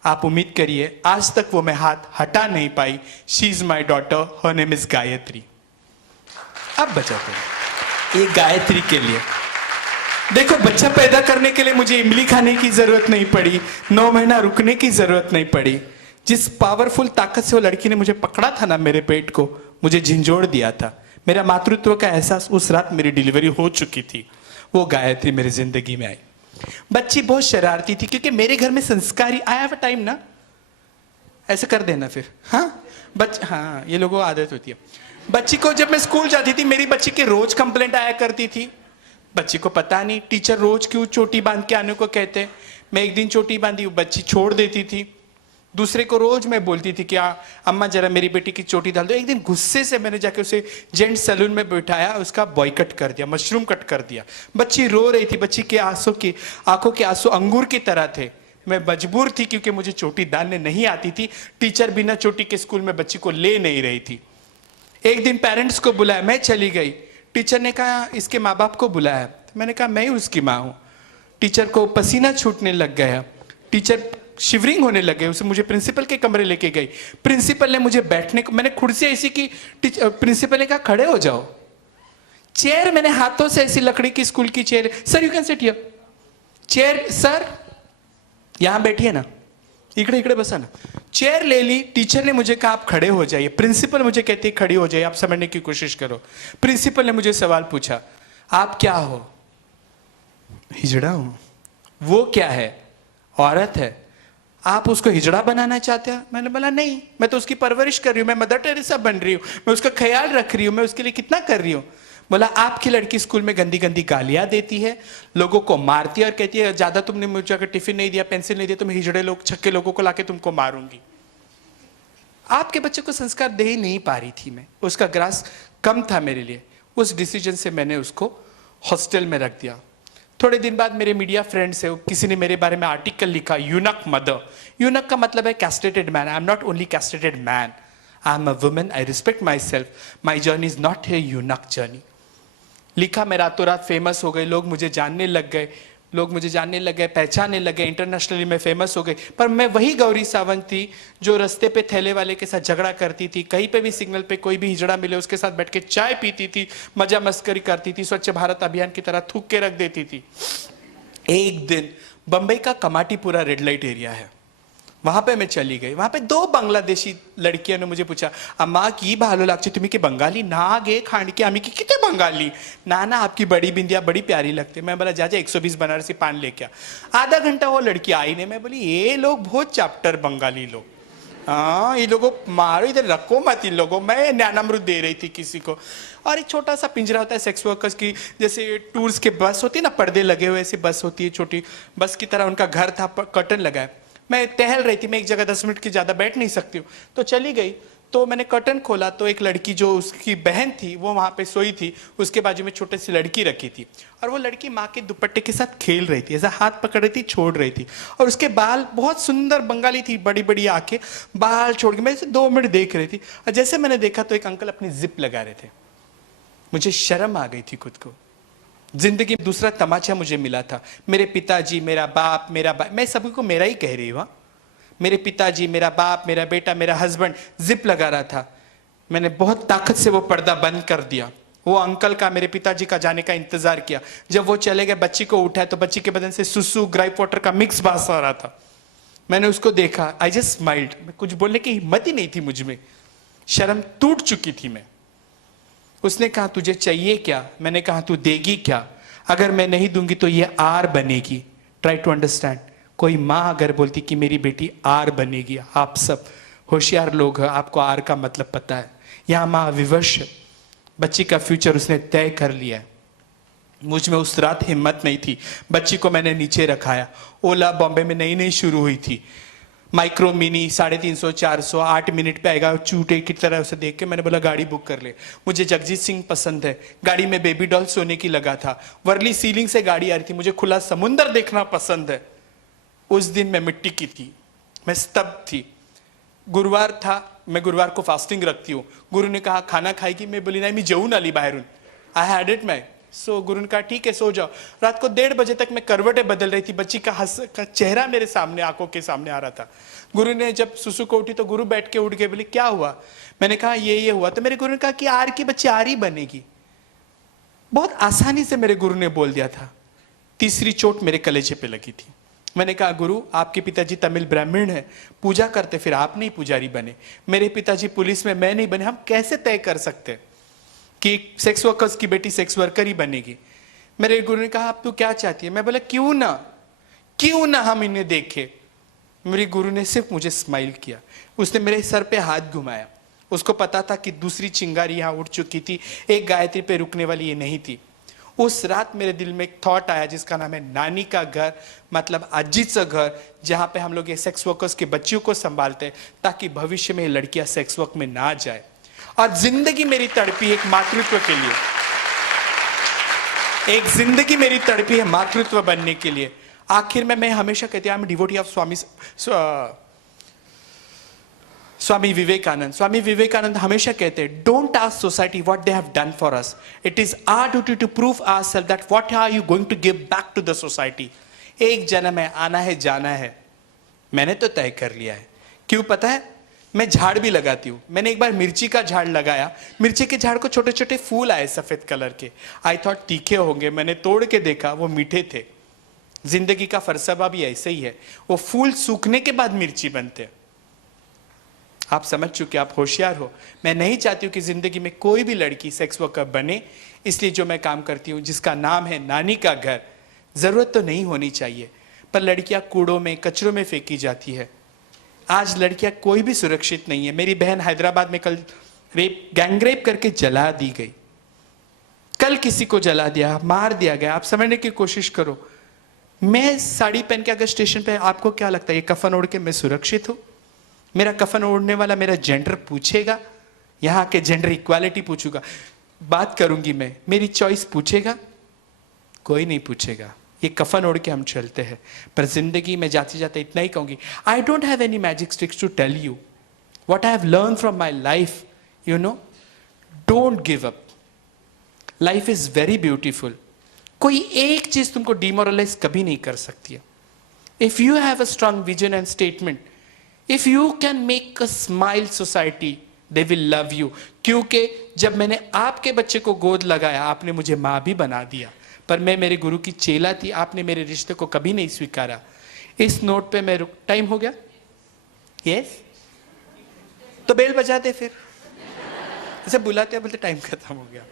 आप उम्मीद करिए आज तक वो मैं हाथ हटा नहीं पाई। She is my daughter, her name is Gayatri. अब बचाते हैं ये गायत्री के लिए। देखो, बच्चा पैदा करने के लिए मुझे इमली खाने की जरूरत नहीं पड़ी, 9 महीना रुकने की जरूरत नहीं पड़ी। जिस पावरफुल ताकत से वो लड़की ने मुझे पकड़ा था ना, मेरे पेट को मुझे झिंझोड़ दिया था, मेरा मातृत्व का एहसास उस रात मेरी डिलीवरी हो चुकी थी। वो गायत्री मेरी जिंदगी में आई। बच्ची बहुत शरारती थी, क्योंकि मेरे घर में संस्कारी, आई हैव अ टाइम ना, ऐसे कर देना फिर, हाँ हाँ, ये लोगों को आदत होती है। बच्ची को जब मैं स्कूल जाती थी, मेरी बच्ची के रोज कंप्लेंट आया करती थी। बच्ची को पता नहीं टीचर रोज क्यों चोटी बांध के आने को कहते हैं। मैं एक दिन चोटी बांधी, बच्ची छोड़ देती थी। दूसरे को रोज मैं बोलती थी कि अम्मा जरा मेरी बेटी की चोटी डाल दो। एक दिन गुस्से से मैंने जाके उसे जेंट्स सैलून में बैठाया, उसका बॉय कट कर दिया, मशरूम कट कर दिया। बच्ची रो रही थी, बच्ची के आंखों के आंसू अंगूर की तरह थे। मैं मजबूर थी, क्योंकि मुझे चोटी डालने नहीं आती थी। टीचर बिना चोटी के स्कूल में बच्ची को ले नहीं रही थी। एक दिन पेरेंट्स को बुलाया, मैं चली गई। टीचर ने कहा इसके माँ बाप को बुलाया। मैंने कहा मैं ही उसकी माँ हूँ। टीचर को पसीना छूटने लग गया, टीचर शिवरिंग होने लगे। उसे मुझे प्रिंसिपल के कमरे लेके गई। प्रिंसिपल ने मुझे बैठने को, मैंने कुर्सी ऐसी की, प्रिंसिपल ने कहा खड़े हो जाओ। चेयर मैंने हाथों से, ऐसी लकड़ी की स्कूल की chair, sir you can sit here. Chair sir यहां बैठिए ना, इकड़े इकड़े बसा ना। चेयर ले ली। टीचर ने मुझे कहा आप खड़े हो जाइए। प्रिंसिपल मुझे कहती है खड़ी हो जाइए, आप समझने की कोशिश करो। प्रिंसिपल ने मुझे सवाल पूछा, आप क्या हो? हिजड़ा हूं। वो क्या है? औरत है। आप उसको हिजड़ा बनाना चाहते हो? मैंने बोला नहीं, मैं तो उसकी परवरिश कर रही हूँ, मैं मदर टेरेसा बन रही हूँ, मैं उसका ख्याल रख रही हूँ, मैं उसके लिए कितना कर रही हूँ। बोला आपकी लड़की स्कूल में गंदी गंदी गालियां देती है, लोगों को मारती है और कहती है ज्यादा तुमने मुझे अगर टिफिन नहीं दिया, पेंसिल नहीं दिया, तो मैं हिजड़े लोग, छक्के लोगों को लाके तुमको मारूंगी। आपके बच्चे को संस्कार दे ही नहीं पा रही थी मैं, उसका ग्रास कम था मेरे लिए। उस डिसीजन से मैंने उसको हॉस्टल में रख दिया। थोड़े दिन बाद मेरे मीडिया फ्रेंड्स है, किसी ने मेरे बारे में आर्टिकल लिखा, यूनक मदर। यूनक का मतलब है castrated man. I am not only castrated man, I am a woman, I respect my self, my journey is not a eunuch journey. लिखा, मैं रातों रात फेमस हो गई, लोग मुझे जानने लग गए, पहचानने लगे, इंटरनेशनली मैं फेमस हो गई। पर मैं वही गौरी सावंत थी जो रास्ते पे थैले वाले के साथ झगड़ा करती थी, कहीं पे भी सिग्नल पे कोई भी हिजड़ा मिले उसके साथ बैठ के चाय पीती थी, मजा मस्करी करती थी, स्वच्छ भारत अभियान की तरह थूक के रख देती थी। एक दिन बंबई का कमाटीपुरा रेड लाइट एरिया है, वहां पे मैं चली गई। वहां पे 2 बांग्लादेशी लड़कियों ने मुझे पूछा, अम्मा की भालो लागছে तुम्ही की बंगाली ना गे खांड के आम्ही की किती बंगाली ना ना, आपकी बड़ी बिंदिया बड़ी प्यारी लगती है। मैं बोला जा 120 बनारसी पान लेके आ। आधा घंटा वो लड़की आई नहीं। मैं बोली ये लोग बहुत चैप्टर बंगाली लोग, हाँ ये लोगों मारो, इधर रखो मत इन लोगों। मैं ज्ञानामृत दे रही थी किसी को। और एक छोटा सा पिंजरा होता है सेक्स वर्कर्स की, जैसे टूर्स के बस होती है ना, पर्दे लगे हुए ऐसी बस होती है, छोटी बस की तरह उनका घर था, कर्टन लगा है। मैं टहल रही थी, मैं एक जगह 10 मिनट की ज़्यादा बैठ नहीं सकती हूँ, तो चली गई। तो मैंने कर्टन खोला तो एक लड़की जो उसकी बहन थी वो वहाँ पे सोई थी, उसके बाजू में छोटी सी लड़की रखी थी, और वो लड़की माँ के दुपट्टे के साथ खेल रही थी, ऐसा हाथ पकड़ रही थी, छोड़ रही थी, और उसके बाल बहुत सुंदर, बंगाली थी, बड़ी बड़ी आंखें, बाल छोड़ के मैं इसे 2 मिनट देख रही थी। और जैसे मैंने देखा तो एक अंकल अपनी जिप लगा रहे थे। मुझे शर्म आ गई थी खुद को। जिंदगी में दूसरा तमाचा मुझे मिला था। मेरे पिताजी, मेरा बाप, मेरा भाई, मैं सभी को मेरा ही कह रही हूँ, मेरे पिताजी, मेरा बाप, मेरा बेटा, मेरा हस्बैंड जिप लगा रहा था। मैंने बहुत ताकत से वो पर्दा बंद कर दिया। वो अंकल का, मेरे पिताजी का जाने का इंतजार किया। जब वो चले गए, बच्ची को उठाया तो बच्ची के बदन से सुसु ग्राइप वाटर का मिक्स बास आ रहा था। मैंने उसको देखा, आई जस्ट स्माइल्ड। कुछ बोलने की हिम्मत ही नहीं थी मुझ में, शर्म टूट चुकी थी मैं। उसने कहा तुझे चाहिए क्या? मैंने कहा तू देगी क्या? अगर मैं नहीं दूंगी तो ये आर बनेगी। Try to understand. कोई माँ अगर बोलती कि मेरी बेटी आर बनेगी, आप सब होशियार लोग हैं, आपको आर का मतलब पता है। यहाँ माँ विवश, बच्ची का फ्यूचर उसने तय कर लिया है। मुझ में उस रात हिम्मत नहीं थी। बच्ची को मैंने नीचे रखाया। ओला बॉम्बे में नई नई शुरू हुई थी, माइक्रो मिनी 350 400 8 मिनट पे आएगा, चूटे की तरह उसे देख के मैंने बोला गाड़ी बुक कर ले। मुझे जगजीत सिंह पसंद है, गाड़ी में बेबी डॉल सोने की लगा था, वर्ली सीलिंग से गाड़ी आ रही थी, मुझे खुला समुंदर देखना पसंद है। उस दिन मैं मिट्टी की थी, मैं स्तब्ध थी। गुरुवार था, मैं गुरुवार को फास्टिंग रखती हूँ। गुरु ने कहा खाना खाएगी, मैं बोली नहीं, मैं जेऊन आली बाहरून, आई हैड इट मैं। सो गुरु ने कहा ठीक है सो जाओ। रात को 1:30 बजे तक मैं करवटें बदल रही थी, बच्ची का चेहरा मेरे सामने, आंखों के सामने आ रहा था। गुरु ने जब सुसु को उठी तो गुरु बैठ के उठ गए, बोले क्या हुआ? मैंने कहा ये हुआ। तो मेरे गुरु ने कहा कि आर की बच्ची आर ही बनेगी। बहुत आसानी से मेरे गुरु ने बोल दिया था। तीसरी चोट मेरे कलेजे पे लगी थी। मैंने कहा गुरु, आपके पिताजी तमिल ब्राह्मण है, पूजा करते, फिर आप नहीं पुजारी बने। मेरे पिताजी पुलिस में, मैं नहीं बने। हम कैसे तय कर सकते कि सेक्स वर्कर्स की बेटी सेक्स वर्कर ही बनेगी? मेरे गुरु ने कहा आप तू क्या चाहती है? मैं बोला क्यों ना हम इन्हें देखें। मेरे गुरु ने सिर्फ मुझे स्माइल किया, उसने मेरे सर पे हाथ घुमाया। उसको पता था कि दूसरी चिंगारी यहाँ उठ चुकी थी, एक गायत्री पे रुकने वाली ये नहीं थी। उस रात मेरे दिल में एक थॉट आया जिसका नाम है नानी का घर, मतलब आजीचं घर, जहाँ पे हम लोग ये सेक्स वर्कर्स के बच्चियों को संभालते हैं ताकि भविष्य में ये लड़कियां सेक्स वर्क में ना जाए। और जिंदगी मेरी तड़पी एक मातृत्व के लिए, एक जिंदगी मेरी तड़पी है मातृत्व बनने के लिए। आखिर में मैं हमेशा कहती हूँ, I am devotee of Swami Vivekananda. Swami Vivekananda हमेशा कहते हैं, don't ask society what they have done for us, it is our duty to prove ourself that what are you going to give back to the society. एक जन्म है, आना है जाना है, मैंने तो तय कर लिया है। क्यों पता है? मैं झाड़ भी लगाती हूँ। मैंने एक बार मिर्ची का झाड़ लगाया, मिर्ची के झाड़ को छोटे छोटे फूल आए सफेद कलर के। आई थॉट तीखे होंगे, मैंने तोड़ के देखा वो मीठे थे। जिंदगी का फलसफा भी ऐसे ही है, वो फूल सूखने के बाद मिर्ची बनते हैं। आप समझ चुके, आप होशियार हो। मैं नहीं चाहती हूँ कि जिंदगी में कोई भी लड़की सेक्स वर्कर बने, इसलिए जो मैं काम करती हूँ जिसका नाम है नानी का घर, जरूरत तो नहीं होनी चाहिए, पर लड़कियां कूड़ों में कचरों में फेंकी जाती है। आज लड़कियां कोई भी सुरक्षित नहीं है। मेरी बहन हैदराबाद में कल गैंगरेप करके जला दी गई, कल किसी को जला दिया, मार दिया गया। आप समझने की कोशिश करो। मैं साड़ी पहन के अगर स्टेशन पे, आपको क्या लगता है ये कफन ओढ़ के मैं सुरक्षित हूं? मेरा कफन ओढ़ने वाला मेरा जेंडर पूछेगा? यहाँ के जेंडर इक्वालिटी पूछूंगा, बात करूंगी मैं, मेरी चॉइस पूछेगा? कोई नहीं पूछेगा। ये कफन ओढ़ के हम चलते हैं। पर जिंदगी में जाते जाते इतना ही कहूंगी, I don't have any magic sticks to tell you what I have learn from my life. You know, don't give up, life is very beautiful. कोई एक चीज तुमको डिमोरलाइज कभी नहीं कर सकती है। If you have a strong vision and statement, if you can make a smile society, they will love you. क्योंकि जब मैंने आपके बच्चे को गोद लगाया, आपने मुझे माँ भी बना दिया, पर मैं मेरे गुरु की चेला थी। आपने मेरे रिश्ते को कभी नहीं स्वीकारा। इस नोट पे मैं टाइम हो गया? यस, तो बेल बजा दे फिर, ऐसे बुलाते बोलते टाइम खत्म हो गया।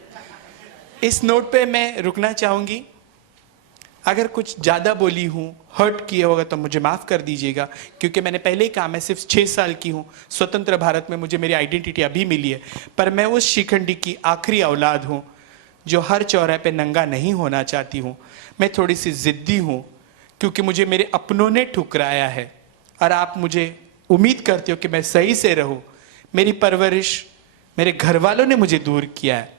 इस नोट पे मैं रुकना चाहूंगी। अगर कुछ ज़्यादा बोली हूँ, हर्ट किया होगा तो मुझे माफ़ कर दीजिएगा, क्योंकि मैंने पहले ही कहा मैं सिर्फ 6 साल की हूँ। स्वतंत्र भारत में मुझे मेरी आइडेंटिटी अभी मिली है, पर मैं उस शिखंडी की आखिरी औलाद हूँ जो हर चौराहे पे नंगा नहीं होना चाहती हूँ। मैं थोड़ी सी ज़िद्दी हूँ क्योंकि मुझे मेरे अपनों ने ठुकराया है, और आप मुझे उम्मीद करते हो कि मैं सही से रहूँ। मेरी परवरिश मेरे घर वालों ने मुझे दूर किया है,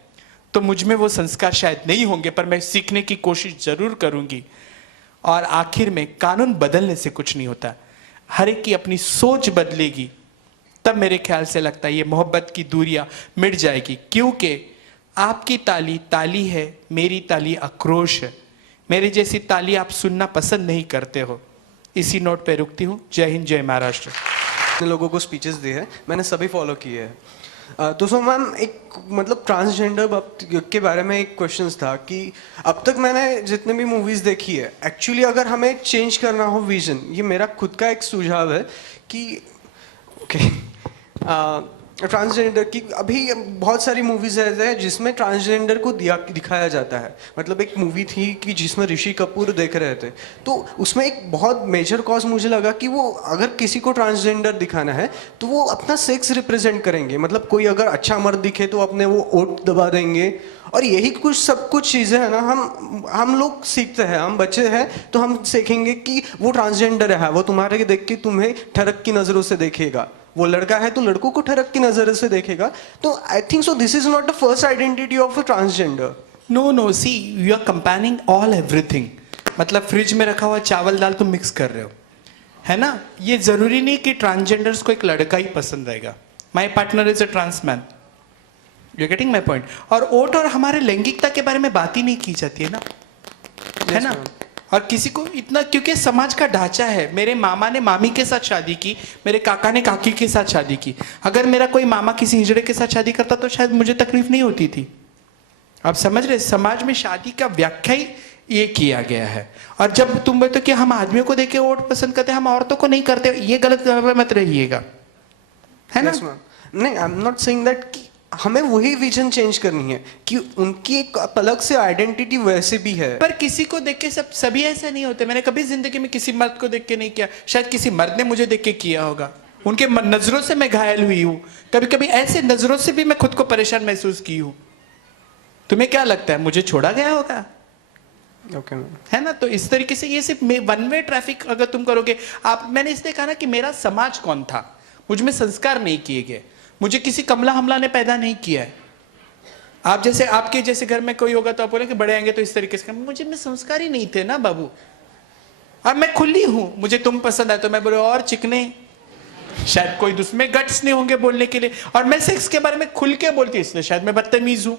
तो मुझ में वो संस्कार शायद नहीं होंगे, पर मैं सीखने की कोशिश जरूर करूंगी। और आखिर में कानून बदलने से कुछ नहीं होता, हर एक की अपनी सोच बदलेगी, तब मेरे ख्याल से लगता है ये मोहब्बत की दूरियां मिट जाएगी। क्योंकि आपकी ताली ताली है, मेरी ताली आक्रोश है। मेरी जैसी ताली आप सुनना पसंद नहीं करते हो। इसी नोट पे रुकती हूँ। जय हिंद, जय महाराष्ट्र। लोगों को स्पीचेस दी है, मैंने सभी फॉलो किए हैं। तो सो मैम, एक मतलब ट्रांसजेंडर के बारे में एक क्वेश्चन था कि अब तक मैंने जितने भी मूवीज़ देखी है, एक्चुअली अगर हमें चेंज करना हो विजन, ये मेरा खुद का एक सुझाव है कि ट्रांसजेंडर की अभी बहुत सारी मूवीज है जिसमें ट्रांसजेंडर को दिखाया जाता है। मतलब एक मूवी थी कि जिसमें ऋषि कपूर देख रहे थे, तो उसमें एक बहुत मेजर कॉज मुझे लगा कि वो अगर किसी को ट्रांसजेंडर दिखाना है तो वो अपना सेक्स रिप्रेजेंट करेंगे। मतलब कोई अगर अच्छा मर्द दिखे तो अपने वो ओट दबा देंगे, और यही कुछ सब कुछ चीज़ें हैं ना, हम लोग सीखते हैं, हम बच्चे हैं तो हम सीखेंगे कि वो ट्रांसजेंडर है, वो तुम्हारे देख के तुम्हें ठरक की नज़रों से देखेगा, वो लड़का है तो लड़कों को ठरक की नजर से देखेगा। तो I think so this is not the first identity of a transgender. No, see you are comparing all everything. मतलब फ्रिज में रखा हुआ चावल दाल तुम मिक्स कर रहे हो, है ना, ये जरूरी नहीं कि ट्रांसजेंडर्स को एक लड़का ही पसंद आएगा. My partner is a trans man. You getting my point. और ओट और हमारे लैंगिकता के बारे में बात ही नहीं की जाती है ना, है ना. और किसी को इतना, क्योंकि समाज का ढांचा है. मेरे मामा ने मामी के साथ शादी की, मेरे काका ने काकी के साथ शादी की. अगर मेरा कोई मामा किसी हिजड़े के साथ शादी करता तो शायद मुझे तकलीफ नहीं होती थी. आप समझ रहे, समाज में शादी का व्याख्या ही ये किया गया है. और जब तुम बोलते कि हम आदमियों को देख के वोट पसंद करते हैं, हम औरतों को नहीं करते, ये गलत मत रहिएगा, है ना. नहीं, आई एम नॉट सेइंग दैट कि हमें वही विजन चेंज करनी है कि उनकी एक अलग से आइडेंटिटी वैसे भी है. पर किसी को देख के सभी ऐसे नहीं होते. मैंने कभी जिंदगी में किसी मर्द को देख के नहीं किया, शायद किसी मर्द ने मुझे देख के किया होगा. उनके नजरों से मैं घायल हुई हूं. कभी कभी ऐसे नजरों से भी मैं खुद को परेशान महसूस की हूं. तुम्हें क्या लगता है मुझे छोड़ा गया होगा? ओके है ना. तो इस तरीके से ये सिर्फ वन वे ट्रैफिक अगर तुम करोगे आप. मैंने इसलिए कहा ना कि मेरा समाज कौन था, मुझ में संस्कार नहीं किए गए. मुझे किसी कमला हमला ने पैदा नहीं किया है. आप जैसे, आपके जैसे घर में कोई होगा तो आप बोलेंगे बड़े आएंगे तो इस तरीके से. मुझे में संस्कार ही नहीं थे ना बाबू. अब मैं खुली हूं, मुझे तुम पसंद आए तो मैं बोले और चिकने. शायद कोई दूसरे गट्स नहीं होंगे बोलने के लिए. और मैं सेक्स के बारे में खुल के बोलती हूँ, इसलिए शायद मैं बदतमीज हूं.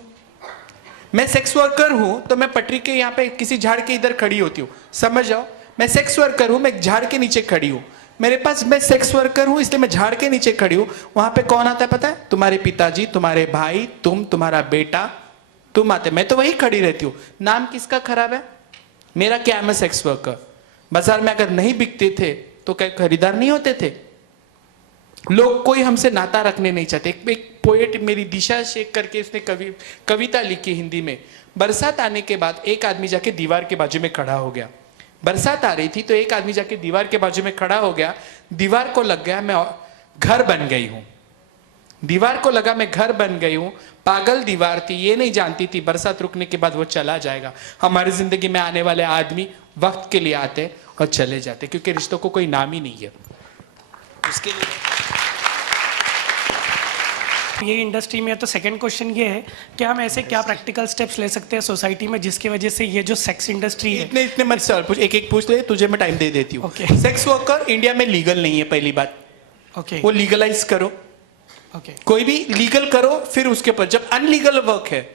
मैं सेक्स वर्कर हूं तो मैं पटरी के यहाँ पे किसी झाड़ के इधर खड़ी होती हूँ. समझ जाओ, मैं सेक्स वर्कर हूं, मैं झाड़ के नीचे खड़ी हूँ. मेरे पास, मैं सेक्स वर्कर हूं इसलिए मैं झाड़ के नीचे खड़ी हूं. वहां पे कौन आता है पता है? तुम्हारे पिताजी, तुम्हारे भाई, तुम, तुम्हारा बेटा, तुम आते. मैं तो वही खड़ी रहती हूँ. नाम किसका खराब है? मेरा क्या है? मैं सेक्स वर्कर. बाजार में अगर नहीं बिकते थे तो क्या खरीदार नहीं होते थे? लोग कोई हमसे नाता रखने नहीं चाहते. एक पोएट, मेरी दिशा शेख करके, उसने कविता लिखी हिंदी में. बरसात आने के बाद एक आदमी जाके दीवार के बाजू में खड़ा हो गया. बरसात आ रही थी तो एक आदमी जाके दीवार के बाजू में खड़ा हो गया. दीवार को लग गया मैं घर बन गई हूं. दीवार को लगा मैं घर बन गई हूं. पागल दीवार थी, ये नहीं जानती थी बरसात रुकने के बाद वो चला जाएगा. हमारी जिंदगी में आने वाले आदमी वक्त के लिए आते और चले जाते, क्योंकि रिश्तों को कोई नाम ही नहीं है उसके लिए. ये इंडस्ट्री में है तो सेकंड क्वेश्चन ये है कि हम ऐसे क्या प्रैक्टिकल स्टेप्स ले सकते हैं सोसाइटी में जिसकी वजह से ये जो सेक्स इंडस्ट्री है. इतने मत सवाल पूछ, एक एक पूछ ले, तुझे मैं टाइम दे देती हूँ. Okay. सेक्स वर्कर इंडिया में लीगल नहीं है, पहली बात. ओके वो लीगलाइज करो. ओके कोई भी लीगल करो, फिर उसके ऊपर. जब अनलीगल वर्क है,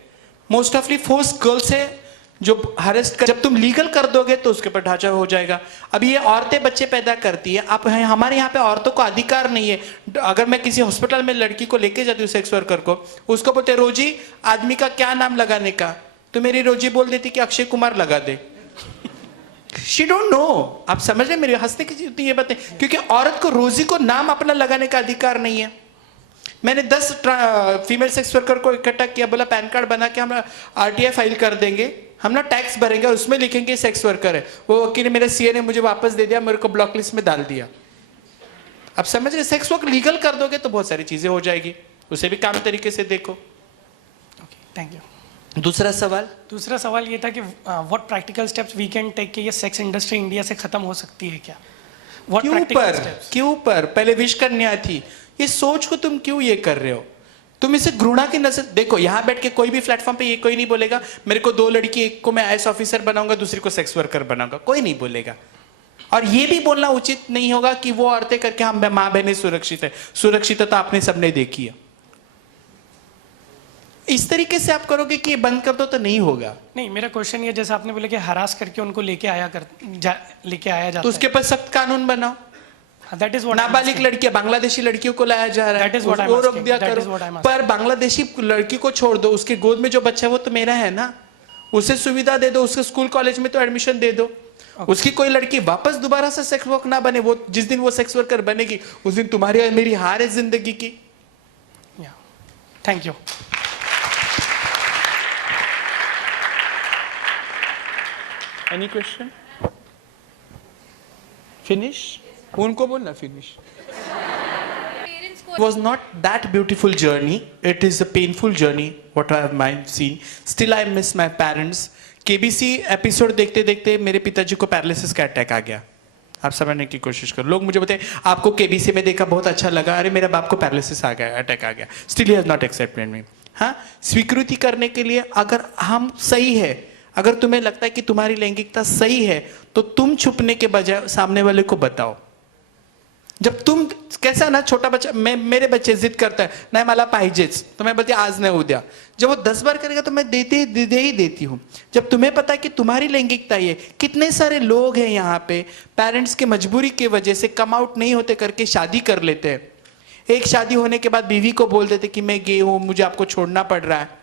मोस्ट ऑफली फोर्स गर्ल्स है जो हरेस्ट कर. जब तुम लीगल कर दोगे तो उसके ऊपर ढांचा हो जाएगा. अब ये औरतें बच्चे पैदा करती है. आप हमारे यहाँ पे औरतों को अधिकार नहीं है. अगर मैं किसी हॉस्पिटल में लड़की को लेके जाती हूँ सेक्स वर्कर को, उसको बोलते रोजी आदमी का क्या नाम लगाने का, तो मेरी रोजी बोल देती कि अक्षय कुमार लगा दे. She don't know. आप समझ रहे मेरे हंसने की ये बातें, क्योंकि औरत को रोजी को नाम अपना लगाने का अधिकार नहीं है. मैंने 10 फीमेल सेक्स वर्कर को इकट्ठा किया, बोला पैन कार्ड बना के हम आरटीआई फाइल कर देंगे, हम ना टैक्स भरेंगे और उसमें लिखेंगे सेक्स वर्कर है. वो वकील, मेरे सीए ने मुझे वापस दे दिया, मेरे को ब्लॉक लिस्ट में डाल दिया. अब समझ रहे, सेक्स वर्क लीगल कर दोगे तो बहुत सारी चीजें हो जाएगी. उसे भी काम तरीके से देखो. Okay thank you. दूसरा सवाल ये था कि what practical steps we can take कि ये सेक्स इंडस्ट्री इंडिया से खत्म हो सकती है क्या? क्यों पर पहले विश करनी थी. ये सोच को तुम क्यों ये कर रहे हो? तुम इसे घृणा की नजर देखो. यहां बैठ के कोई भी प्लेटफॉर्म पे ये कोई नहीं बोलेगा मेरे को 2 लड़की, एक को मैं आईएएस ऑफिसर बनाऊंगा, दूसरी को सेक्स वर्कर बनाऊंगा. कोई नहीं बोलेगा. और ये भी बोलना उचित नहीं होगा कि वो औरतें करके हम मां बहनें सुरक्षित है. सुरक्षितता आपने सबने देखी है. इस तरीके से आप करोगे कि ये बंद कर दो तो नहीं होगा. नहीं, मेरा क्वेश्चन ये, जैसे आपने बोला कि हरास करके उनको लेके आया जाता तो उसके ऊपर सख्त कानून बनाओ. That is what नाबालिग लड़कियां, बांग्लादेशी लड़कियों को लाया जा रहा है, वो रोक दिया करो. पर बांग्लादेशी लड़की को छोड़ दो, उसके गोद में जो बच्चा है वो तो मेरा है ना. उसे सुविधा दे दो, उसके स्कूल कॉलेज में तो एडमिशन दे दो. उसकी कोई लड़की वापस दोबारा से सेक्स वर्क ना बने. वो जिस दिन वो सेक्स वर्कर बनेगी उस दिन तुम्हारी और मेरी हार है जिंदगी की. Thank you. Any question? Finish. उनको बोलना finish. It was not that beautiful journey. It is a painful journey. What I have seen. Still I miss my parents. KBC episode देखते देखते मेरे पिताजी को पैरालिसिस का अटैक आ गया. आप समझने की कोशिश करो. लोग मुझे बोलते हैं आपको KBC में देखा बहुत अच्छा लगा. अरे मेरे बाप को पैरालिसिस आ गया, अटैक आ गया. Still he has not accepted me. हाँ, स्वीकृति करने के लिए अगर हम सही है, अगर तुम्हें लगता है कि तुम्हारी लैंगिकता सही है तो तुम छुपने के बजाय सामने वाले को बताओ. जब तुम कैसा ना छोटा बच्चा मेरे बच्चे जिद करता है नाही मला पाहिजेच तो मैं बोलती आज नहीं उद्या जब वो 10 बार करेगा तो मैं दे ही देती हूँ जब तुम्हें पता है कि तुम्हारी लैंगिकता ये कितने सारे लोग हैं यहाँ पे पेरेंट्स के मजबूरी की वजह से कम आउट नहीं होते करके शादी कर लेते हैं एक शादी होने के बाद बीवी को बोल देते कि मैं गे हूँ मुझे आपको छोड़ना पड़ रहा है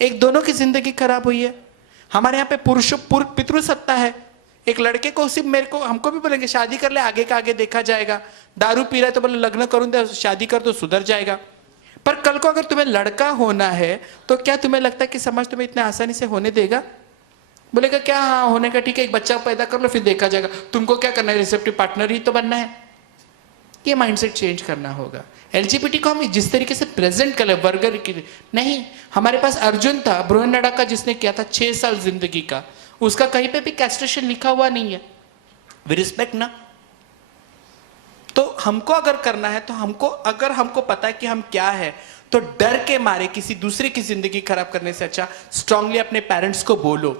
एक दोनों की जिंदगी खराब हुई है हमारे यहाँ पे पितृसत्ता है एक लड़के को सिर्फ मेरे को हमको भी बोलेंगे शादी कर ले आगे का आगे देखा जाएगा दारू पी रहा है तो बोले लग्न करूँ दे शादी कर तो सुधर जाएगा पर कल को अगर तुम्हें लड़का होना है तो क्या तुम्हें लगता है कि समाज तुम्हें इतने आसानी से होने देगा बोलेगा क्या हाँ होने का ठीक है एक बच्चा पैदा कर लो फिर देखा जाएगा तुमको क्या करना है रिसेप्टिव पार्टनर ही तो बनना है ये माइंडसेट चेंज करना होगा एलजीबीटी को हम जिस तरीके से प्रेजेंट कर वर्गर की नहीं हमारे पास अर्जुन था बृहन्नडा का जिसने किया था 6 साल जिंदगी का उसका कहीं पे भी कैस्ट्रेशन लिखा हुआ नहीं है वी रिस्पेक्ट ना तो हमको अगर करना है तो हमको पता है कि हम क्या है तो डर के मारे किसी दूसरे की जिंदगी खराब करने से अच्छा स्ट्रांगली अपने पेरेंट्स को बोलो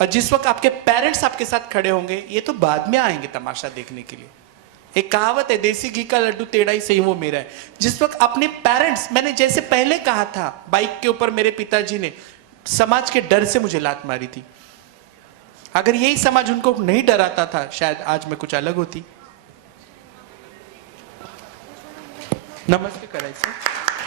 और जिस वक्त आपके पेरेंट्स आपके साथ खड़े होंगे ये तो बाद में आएंगे तमाशा देखने के लिए एक कहावत है देसी घी का लड्डू टेढ़ा ही सही वो मेरा है जिस वक्त अपने पेरेंट्स मैंने जैसे पहले कहा था बाइक के ऊपर मेरे पिताजी ने समाज के डर से मुझे लात मारी थी अगर यही समाज उनको नहीं डराता था शायद आज मैं कुछ अलग होती नमस्ते करायचं